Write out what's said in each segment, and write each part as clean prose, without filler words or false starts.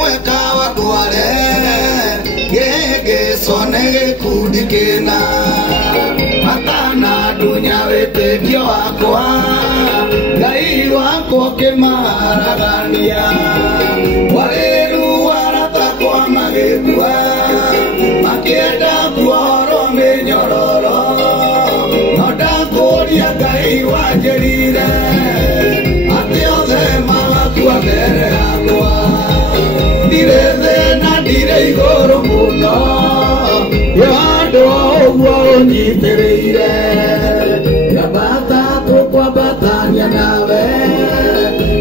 mweka watware gĩgĩcone gĩkundi kĩna atana ndunya wĩtĩkio wakwa Ngai wakwa kĩmaragania warĩru waratakwa magĩkua makĩenda kuohorwo mĩnyororo no ndakũria Ngai wanjĩrire atĩ othe magakua mbere yakwa ndirĩ thĩ na ndirĩ igũrũ mũno yo andũ ũguo ũnyitĩrĩire ngambata tũkwambatania nawe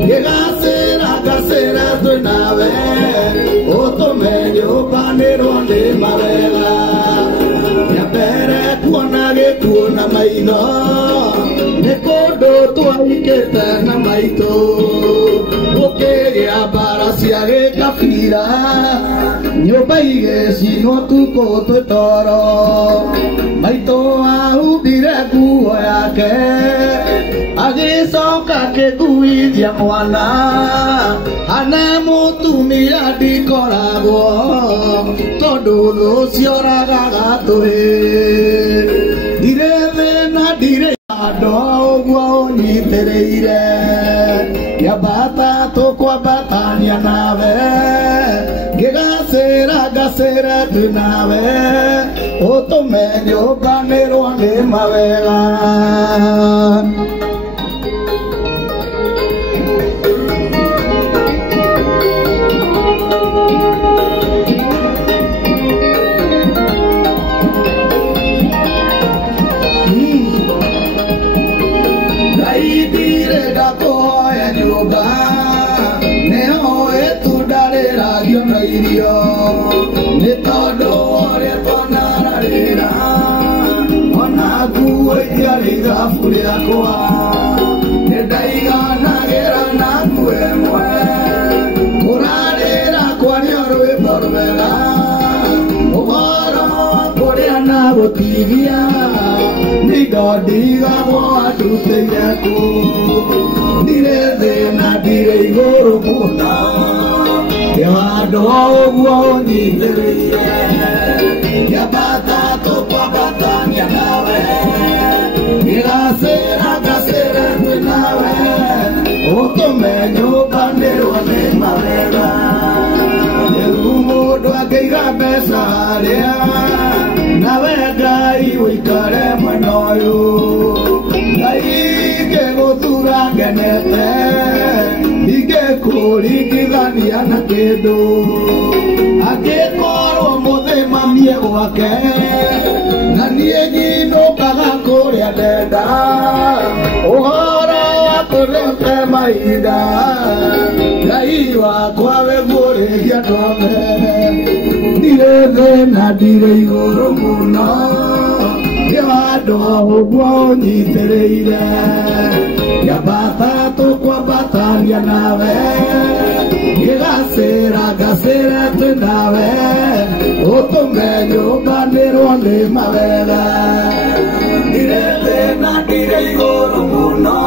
ngĩgacĩra ngacĩra twĩ nawe ũtũme nyũmbanĩrwo nĩ mawega nyambere kuona gĩkuũ na maitho nĩ kũndũ twaikĩte na maitũ gũkĩgĩa mbara cia gĩkabira nyũmba igĩcinwo tukũ twĩ toro maitũ ahumbire nguo yake agĩcoka akĩnguithia mwana ane mũtumia ndikoragwo tondũ thũ cioragaga tũhĩ ndirĩ thĩ na ndirĩ andũ ũguo ũnyitĩrĩire ngĩambata tũkwambatania nawe ngĩgacĩra ngacĩra twĩ nawe ũtũme nyũmbanĩrwo nĩ mawega nĩ tondũ ũrĩa twanararĩra ona nguo itiarĩ ithabu rĩakwa nĩ ndaiganagĩra na nguo ĩmwe kũrarĩra kwario rwĩmbo rwega ũhoro wa kũrĩa na gũtithia nĩ indo ndigagwo andutĩire kũ ndirĩ thĩ na ndirĩ igũrũ mũno andũ ũguo ũnyitĩrĩire ngĩambata tũkwambatania nawe ngĩgacĩra ngacĩra twĩ nawe ũtũme nyũmbanĩrwo nĩ mawega rĩu mũndũ angĩiga mbeca harĩa nawe Ngai ũikare mwena ũyũ Ngai ngĩgũthura ngenete ingĩkũringithania na kĩndũ angĩkorwo mũthĩmanie gwake na niĩ nyinũkaga kũrĩa ndenda ũhoro wa kũrĩte mahinda Ngai wakwa wĩguũrĩria ndome ndirĩ thĩ na ndirĩ igũrũ mũno nĩ andũ ũguo ũnyitĩrĩire ngĩambata tũkwambatania nawe ngĩgacĩra ngacĩra twĩ nawe ũtũme nyũmbanĩrwo nĩ mawega ndirĩ thĩ na ndirĩ igũrũ mũno